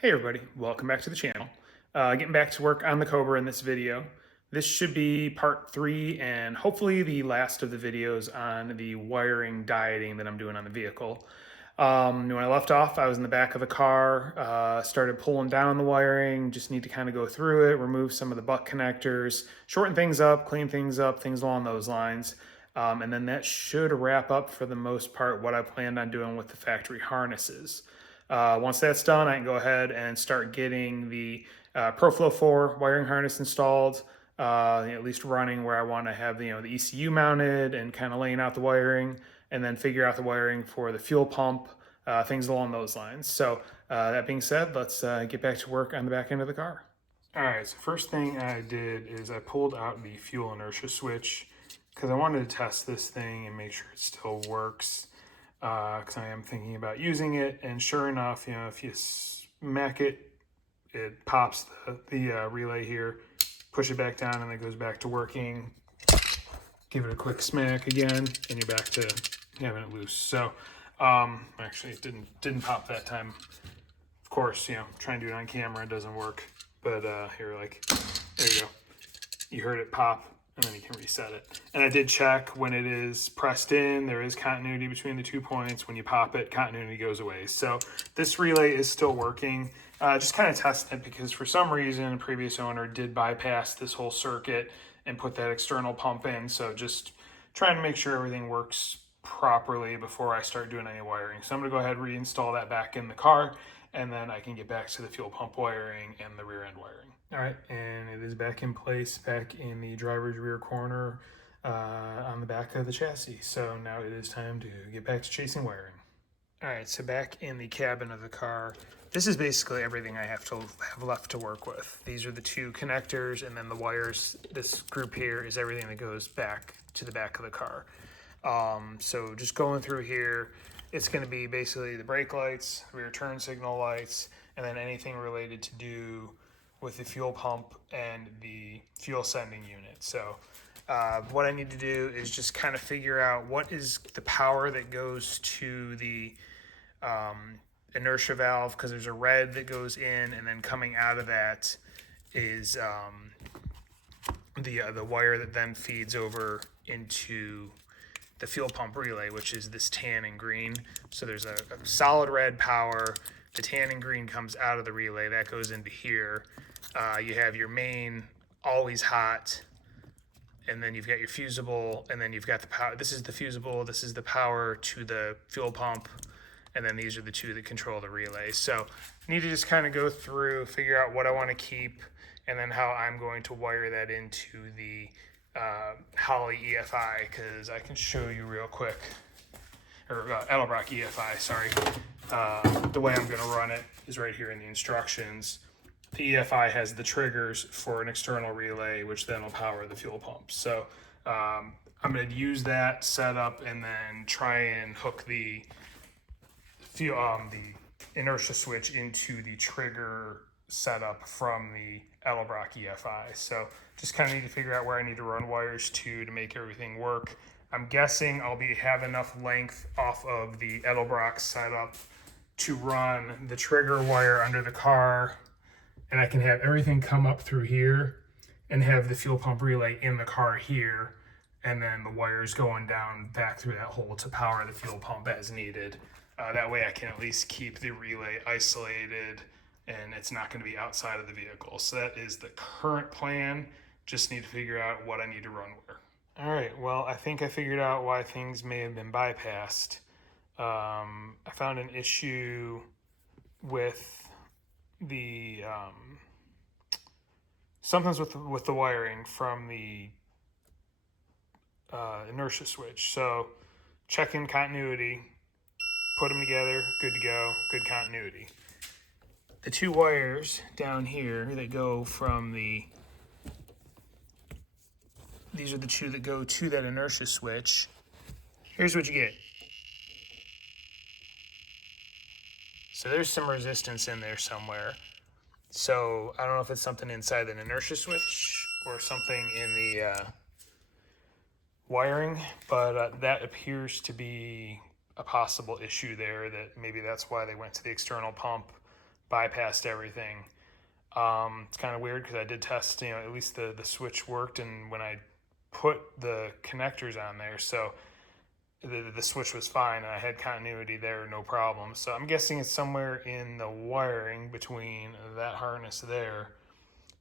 Hey everybody, welcome back to the channel. Getting back to work on the Cobra in this video. This should be part 3 and hopefully the last of the videos on the wiring dieting that I'm doing on the vehicle. When I left off, I was in the back of the car, started pulling down the wiring, just need to kind of go through it, remove some of the butt connectors, shorten things up, clean things up, things along those lines. And then that should wrap up for the most part what I planned on doing with the factory harnesses. Once that's done, I can go ahead and start getting the Pro Flo 4 wiring harness installed, at least running where I want to have the ECU mounted and kind of laying out the wiring, and then figure out the wiring for the fuel pump, things along those lines. So that being said, let's get back to work on the back end of the car. All right, so first thing I did is I pulled out the fuel inertia switch because I wanted to test this thing and make sure it still works, because I am thinking about using it. And sure enough, if you smack it, it pops the relay here, push it back down, and it goes back to working. Give it a quick smack again, and you're back to having it loose. So actually, it didn't pop that time. Of course, trying to do it on camera, it doesn't work. But here, there you go. You heard it pop, and then you can reset it. And I did check when it is pressed in, there is continuity between the 2 points. When you pop it, continuity goes away. So this relay is still working. Just kind of testing it because for some reason, a previous owner did bypass this whole circuit and put that external pump in. So just trying to make sure everything works properly before I start doing any wiring. So I'm gonna go ahead and reinstall that back in the car, and then I can get back to the fuel pump wiring and the rear end wiring. All right, and it is back in place, back in the driver's rear corner on the back of the chassis. So now it is time to get back to chasing wiring. All right, so back in the cabin of the car, this is basically everything I have left to work with. These are the 2 connectors, and then the wires. This group here is everything that goes back to the back of the car. So just going through here, it's going to be basically the brake lights, rear turn signal lights, and then anything related to do with the fuel pump and the fuel sending unit. So what I need to do is just kind of figure out what is the power that goes to the inertia valve, because there's a red that goes in, and then coming out of that is the wire that then feeds over into the fuel pump relay, which is this tan and green. So there's a solid red power. The tan and green comes out of the relay. That goes into here. You have your main always hot, and then you've got your fusible, and then you've got the power. This is the fusible. This is the power to the fuel pump, and then these are the 2 that control the relay. So I need to just kind of go through, figure out what I want to keep, and then how I'm going to wire that into the Holley EFI, because I can show you real quick, or Edelbrock EFI, sorry. The way I'm going to run it is right here in the instructions. The EFI has the triggers for an external relay, which then will power the fuel pump. So I'm going to use that setup and then try and hook the inertia switch into the trigger setup from the Edelbrock EFI. So just kind of need to figure out where I need to run wires to make everything work. I'm guessing I'll have enough length off of the Edelbrock setup to run the trigger wire under the car, and I can have everything come up through here and have the fuel pump relay in the car here, and then the wires going down back through that hole to power the fuel pump as needed. That way I can at least keep the relay isolated and it's not going to be outside of the vehicle. So that is the current plan. Just need to figure out what I need to run where. All right, well, I think I figured out why things may have been bypassed. I found an issue with the something's with the wiring from the inertia switch. So checking continuity, put them together, good to go, good continuity. The 2 wires down here that go from these are the 2 that go to that inertia switch. Here's what you get. So there's some resistance in there somewhere. So I don't know if it's something inside the inertia switch or something in the wiring, but that appears to be a possible issue there, that maybe that's why they went to the external pump. bypassed everything. It's kind of weird because I did test, at least the switch worked, and when I put the connectors on there, so the switch was fine, and I had continuity there, no problem. So I'm guessing it's somewhere in the wiring between that harness there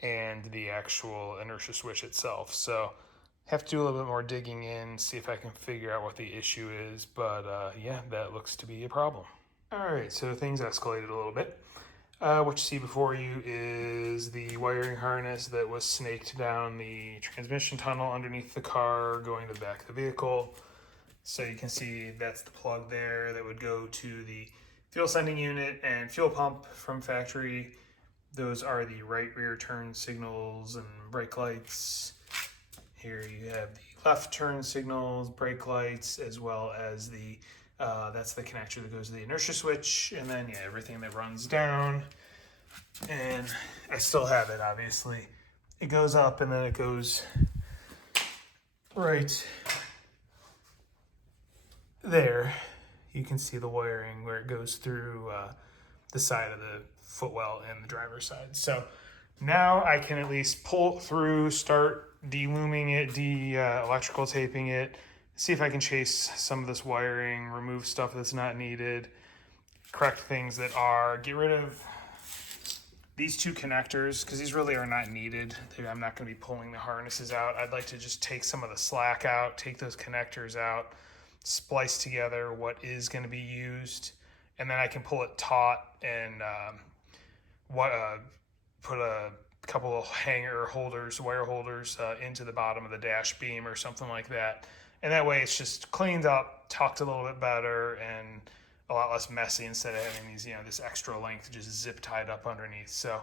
and the actual inertia switch itself. So have to do a little bit more digging in, see if I can figure out what the issue is. But yeah, that looks to be a problem. All right, so things escalated a little bit. What you see before you is the wiring harness that was snaked down the transmission tunnel underneath the car going to the back of the vehicle. So you can see that's the plug there that would go to the fuel sending unit and fuel pump from factory. Those are the right rear turn signals and brake lights. Here you have the left turn signals, brake lights, as well as the that's the connector that goes to the inertia switch, and then yeah, everything that runs down. And I still have it, obviously. It goes up and then it goes right there. You can see the wiring where it goes through the side of the footwell and the driver's side. So now I can at least pull it through, start de-looming it, electrical taping it, see if I can chase some of this wiring, remove stuff that's not needed, correct things that are, get rid of these two connectors, because these really are not needed. I'm not going to be pulling the harnesses out. I'd like to just take some of the slack out, take those connectors out, splice together what is going to be used, and then I can pull it taut and put a couple of hanger holders, wire holders into the bottom of the dash beam or something like that. And that way it's just cleaned up, tucked a little bit better, and a lot less messy instead of having these, this extra length just zip tied up underneath. So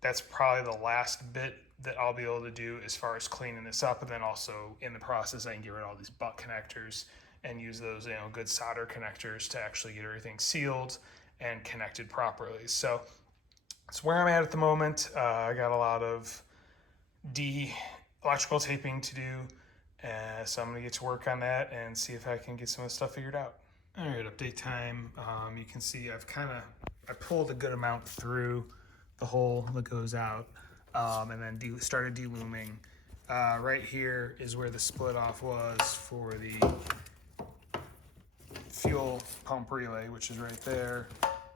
that's probably the last bit that I'll be able to do as far as cleaning this up. And then also in the process, I can get rid of all these butt connectors and use those, good solder connectors to actually get everything sealed and connected properly. So that's where I'm at the moment. I got a lot of electrical taping to do. So I'm gonna get to work on that and see if I can get some of the stuff figured out. All right, update time. You can see I pulled a good amount through the hole that goes out, and then started de-looming. Right here is where the split off was for the fuel pump relay, which is right there.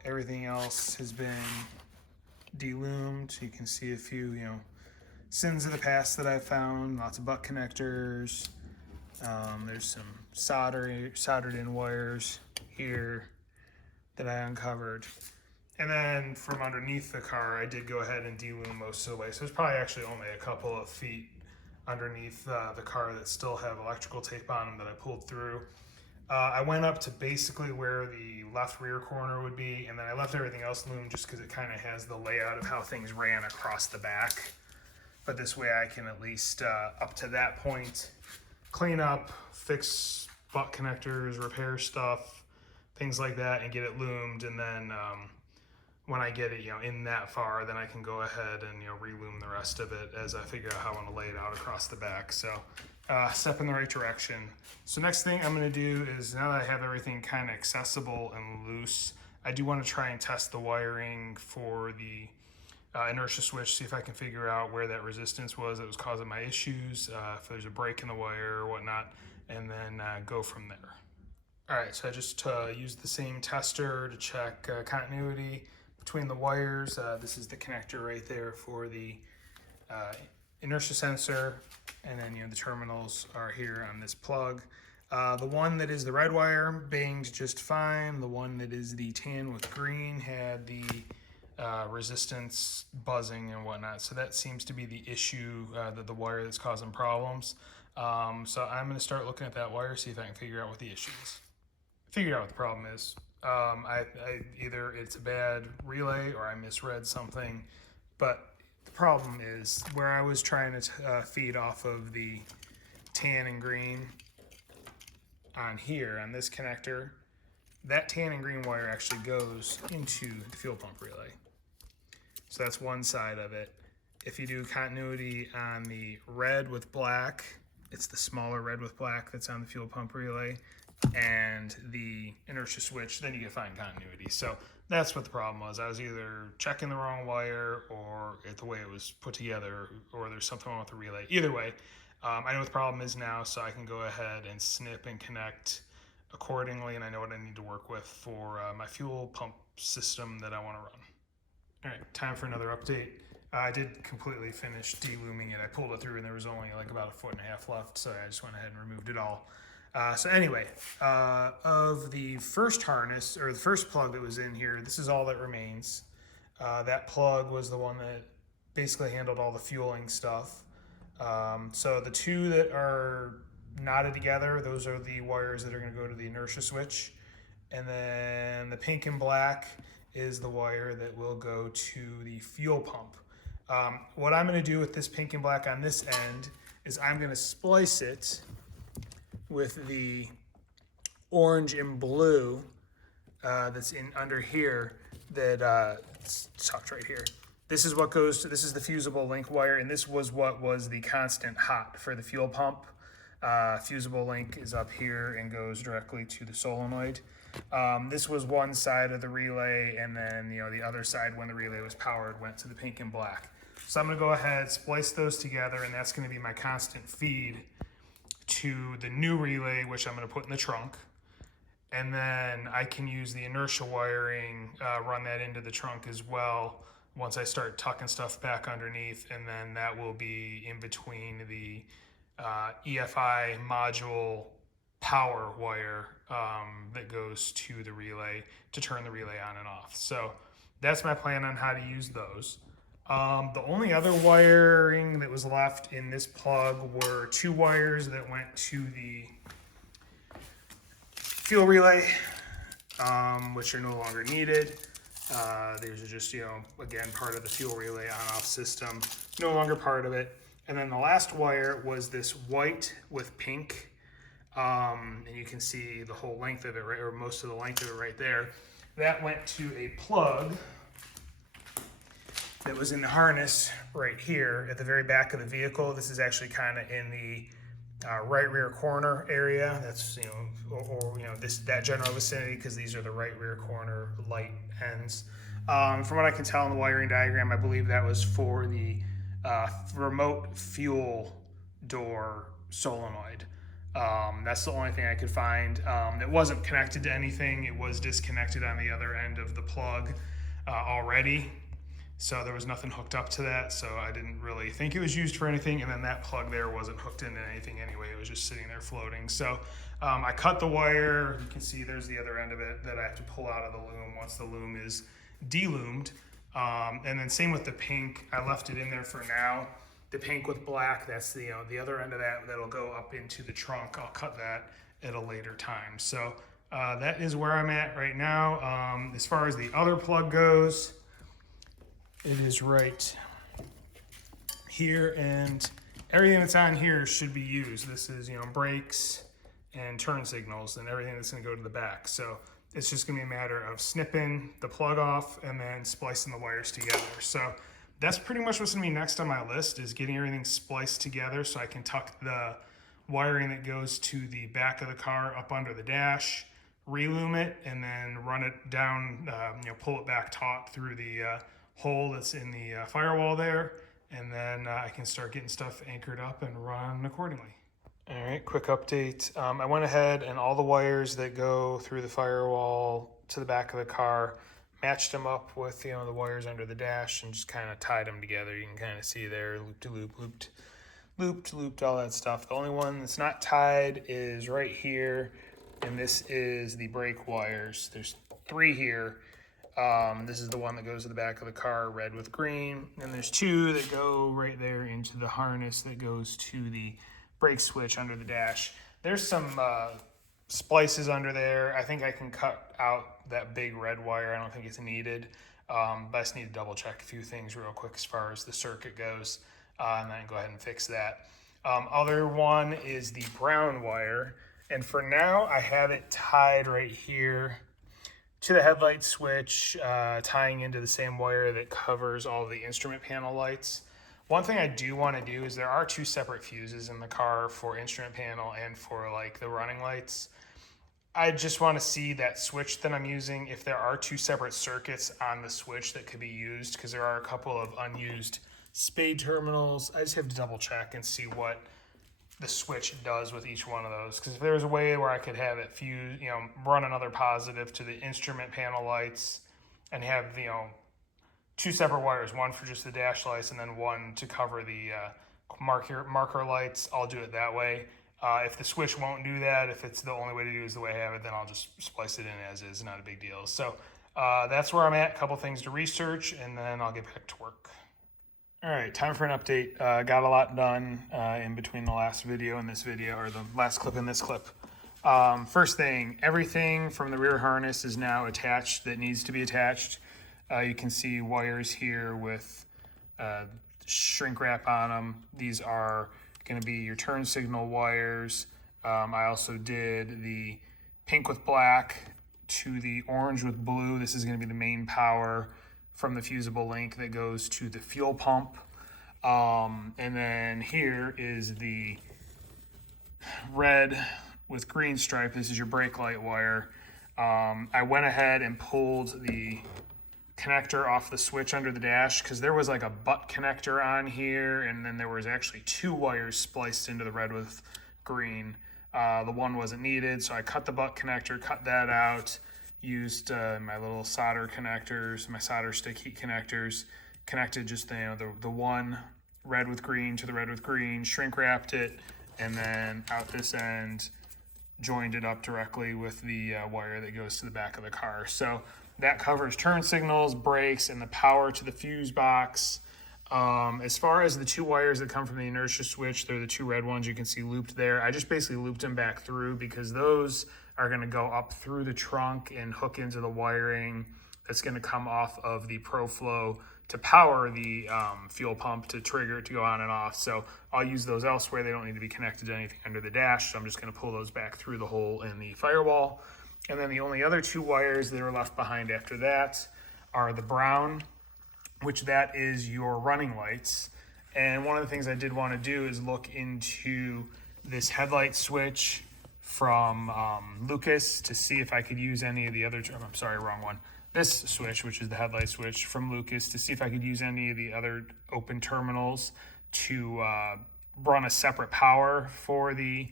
Everything else has been de-loomed. You can see a few, sins of the past that I found, lots of butt connectors. There's some soldered in wires here that I uncovered. And then from underneath the car, I did go ahead and de-loom most of the way. So there's probably actually only a couple of feet underneath the car that still have electrical tape on them that I pulled through. I went up to basically where the left rear corner would be, and then I left everything else loomed just because it kind of has the layout of how things ran across the back. But this way I can at least, up to that point, clean up, fix butt connectors, repair stuff, things like that, and get it loomed. And then when I get it, in that far, then I can go ahead and, reloom the rest of it as I figure out how I want to lay it out across the back. So step in the right direction. So next thing I'm going to do is, now that I have everything kind of accessible and loose, I do want to try and test the wiring for the inertia switch, see if I can figure out where that resistance was that was causing my issues, if there's a break in the wire or whatnot, and then go from there. All right, so I just used the same tester to check continuity between the wires. This is the connector right there for the inertia sensor, and then the terminals are here on this plug. The one that is the red wire banged just fine. The one that is the tan with green had the resistance buzzing and whatnot. So that seems to be the issue, the wire that's causing problems. So I'm going to start looking at that wire, see if I can figure out what the issue is. Figure out what the problem is. Either it's a bad relay or I misread something, but the problem is where I was trying to feed off of the tan and green on here, on this connector, that tan and green wire actually goes into the fuel pump relay. So that's one side of it. If you do continuity on the red with black, it's the smaller red with black that's on the fuel pump relay, and the inertia switch, then you get fine continuity. So that's what the problem was. I was either checking the wrong wire or the way it was put together, or there's something wrong with the relay. Either way, I know what the problem is now, so I can go ahead and snip and connect accordingly, and I know what I need to work with for my fuel pump system that I want to run. All right, time for another update. I did completely finish de-looming it. I pulled it through and there was only like about 1.5 feet left, so I just went ahead and removed it all. So anyway, of the first harness, or the first plug that was in here, this is all that remains. That plug was the one that basically handled all the fueling stuff. So the two that are knotted together, those are the wires that are going to go to the inertia switch. And then the pink and black is the wire that will go to the fuel pump. What I'm going to do with this pink and black on this end is I'm going to splice it with the orange and blue that's in under here that it's tucked right here. This is what goes to, this is the fusible link wire, and this was what was the constant hot for the fuel pump. Fusible link is up here and goes directly to the solenoid. This was one side of the relay, and then the other side, when the relay was powered, went to the pink and black. So I'm going to go ahead, splice those together, and that's going to be my constant feed to the new relay, which I'm going to put in the trunk. And then I can use the inertia wiring, run that into the trunk as well once I start tucking stuff back underneath, and then that will be in between the EFI module power wire that goes to the relay to turn the relay on and off. So that's my plan on how to use those. The only other wiring that was left in this plug were two wires that went to the fuel relay, which are no longer needed. These are just, again, part of the fuel relay on-off system, no longer part of it. And then the last wire was this white with pink, and you can see the whole length of it, right, or most of the length of it right there. That went to a plug that was in the harness right here at the very back of the vehicle. This is actually kind of in the right rear corner area. That's that general vicinity, because these are the right rear corner light ends. From what I can tell in the wiring diagram, I believe that was for the remote fuel door solenoid. That's the only thing I could find. It wasn't connected to anything. It was disconnected on the other end of the plug already. So there was nothing hooked up to that, so I didn't really think it was used for anything, and then that plug there wasn't hooked into anything anyway. It was just sitting there floating. So I cut the wire. You can see there's the other end of it that I have to pull out of the loom once the loom is de-loomed. And then same with the pink. I left it in there for now. The pink with black, that's the other end of that that'll go up into the trunk. I'll cut that at a later time. So that is where I'm at right now. As far as the other plug goes, it is right here, and everything that's on here should be used. This is, brakes and turn signals and everything that's gonna go to the back. So it's just gonna be a matter of snipping the plug off and then splicing the wires together. So that's pretty much what's gonna be next on my list, is getting everything spliced together so I can tuck the wiring that goes to the back of the car up under the dash, reloom it, and then run it down, pull it back taut through the hole that's in the firewall there, and then I can start getting stuff anchored up and run accordingly. All right, quick update. I went ahead and all the wires that go through the firewall to the back of the car, matched them up with the wires under the dash, and just kind of tied them together. You can kind of see there, loop to loop, looped, all that stuff. The only one that's not tied is right here, and this is the brake wires. There's 3 here. This is the one that goes to the back of the car, red with green. And there's 2 that go right there into the harness that goes to the brake switch under the dash. There's some splices under there. I think I can cut out that big red wire. I don't think it's needed. But I just need to double check a few things real quick as far as the circuit goes, and then go ahead and fix that. Other one is the brown wire. And for now, I have it tied right here to the headlight switch, tying into the same wire that covers all the instrument panel lights. One thing I do want to do is there are 2 separate fuses in the car for instrument panel and for like the running lights. I just want to see that switch that I'm using, if there are two separate circuits on the switch that could be used, because there are a couple of unused spade terminals. I just have to double check and see what the switch does with each one of those, because if there was a way where I could have it fuse, run another positive to the instrument panel lights and have, two separate wires, one for just the dash lights and then one to cover the marker lights, I'll do it that way. If the switch won't do that, if it's the only way to do it is the way I have it, then I'll just splice it in as is, not a big deal. So that's where I'm at, a couple things to research, and then I'll get back to work. All right, time for an update. Got a lot done in between the last video and this video, or the last clip and this clip. First thing, everything from the rear harness is now attached that needs to be attached. You can see wires here with shrink wrap on them. These are going to be your turn signal wires. I also did the pink with black to the orange with blue. This is going to be the main power from the fusible link that goes to the fuel pump. And then here is the red with green stripe. This is your brake light wire. I went ahead and pulled the connector off the switch under the dash because there was like a butt connector on here, and then there was actually two wires spliced into the red with green. The one wasn't needed, so I cut the butt connector, cut that out, used my little solder connectors, my solder stick heat connectors, connected just the one red with green to the red with green, shrink wrapped it, and then out this end joined it up directly with the wire that goes to the back of the car. So that covers turn signals, brakes, and the power to the fuse box. As far as the two wires that come from the inertia switch, they're the two red ones you can see looped there. I just basically looped them back through because those are going to go up through the trunk and hook into the wiring that's going to come off of the Pro Flo to power the fuel pump to trigger it to go on and off. So I'll use those elsewhere. They don't need to be connected to anything under the dash. So I'm just going to pull those back through the hole in the firewall. And then the only other two wires that are left behind after that are the brown, which that is your running lights. And one of the things I did want to do is look into this headlight switch from Lucas to see if I could use any of the other, I'm sorry, wrong one. This switch, which is the headlight switch from Lucas, to see if I could use any of the other open terminals to run a separate power for the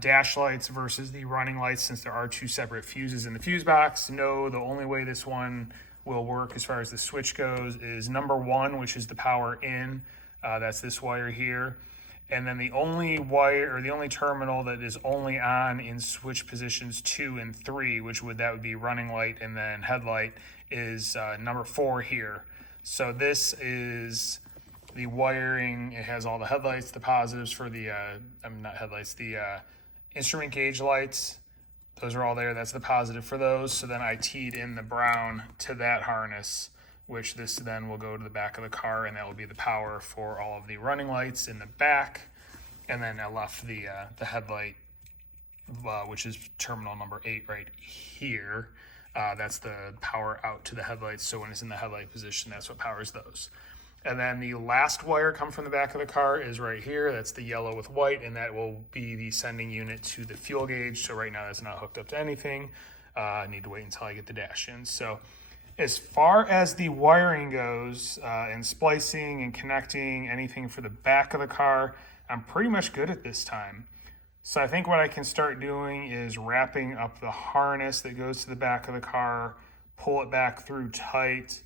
dash lights versus the running lights, since there are two separate fuses in the fuse box. No, the only way this one will work as far as the switch goes is number one, which is the power in. That's this wire here. And then the only wire, or the only terminal that is only on in switch positions 2 and 3, that would be running light and then headlight, is number 4 here. So this is the wiring. It has all the headlights, the positives for the, not headlights, the instrument gauge lights. Those are all there. That's the positive for those. So then I teed in the brown to that harness, which this then will go to the back of the car, and that will be the power for all of the running lights in the back. And then I left the headlight, which is terminal number 8 right here. That's the power out to the headlights. So when it's in the headlight position, that's what powers those. And then the last wire come from the back of the car is right here. That's the yellow with white, and that will be the sending unit to the fuel gauge. So right now that's not hooked up to anything. I need to wait until I get the dash in. So as far as the wiring goes, and splicing and connecting anything for the back of the car, I'm pretty much good at this time. So I think what I can start doing is wrapping up the harness that goes to the back of the car, pull it back through tight,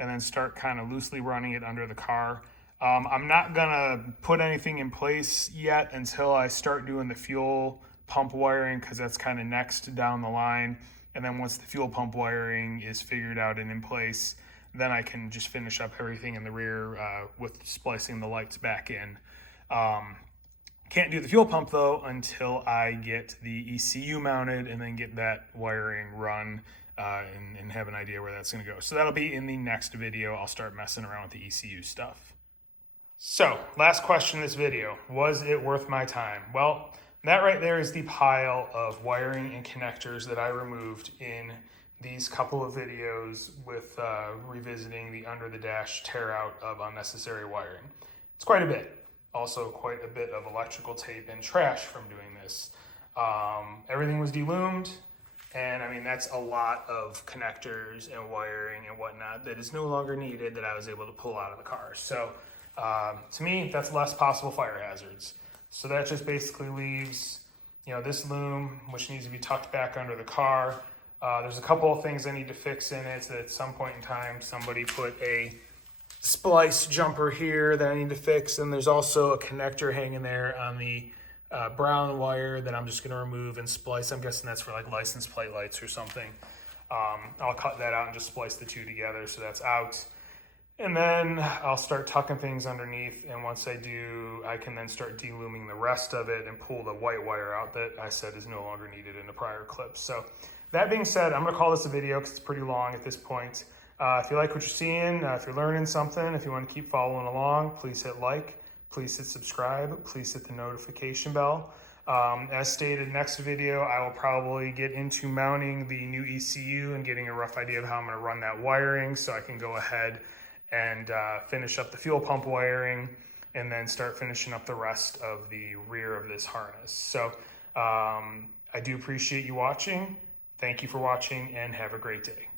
and then start kind of loosely running it under the car. I'm not gonna put anything in place yet until I start doing the fuel pump wiring, because that's kind of next down the line. And then once the fuel pump wiring is figured out and in place, then I can just finish up everything in the rear with splicing the lights back in. Can't do the fuel pump though until I get the ECU mounted and then get that wiring run and have an idea where that's going to go. So that'll be in the next video. I'll start messing around with the ECU stuff. So last question in this video, was it worth my time? Well, that right there is the pile of wiring and connectors that I removed in these couple of videos with revisiting the under the dash tear out of unnecessary wiring. It's quite a bit. Also quite a bit of electrical tape and trash from doing this. Everything was de-loomed. And I mean, that's a lot of connectors and wiring and whatnot that is no longer needed that I was able to pull out of the car. So to me, that's less possible fire hazards. So that just basically leaves, you know, this loom, which needs to be tucked back under the car. There's a couple of things I need to fix in it. So that at some point in time, somebody put a splice jumper here that I need to fix. And there's also a connector hanging there on the brown wire that I'm just going to remove and splice. I'm guessing that's for like license plate lights or something. I'll cut that out and just splice the two together, so that's out. And then I'll start tucking things underneath, and once I do, I can then start de-looming the rest of it and pull the white wire out that I said is no longer needed in the prior clips. So that being said, I'm going to call this a video because it's pretty long at this point. If you like what you're seeing, if you're learning something, if you want to keep following along, please hit like. Please hit subscribe. Please hit the notification bell. As stated, next video, I will probably get into mounting the new ECU and getting a rough idea of how I'm going to run that wiring so I can go ahead and finish up the fuel pump wiring and then start finishing up the rest of the rear of this harness. So I do appreciate you watching. Thank you for watching and have a great day.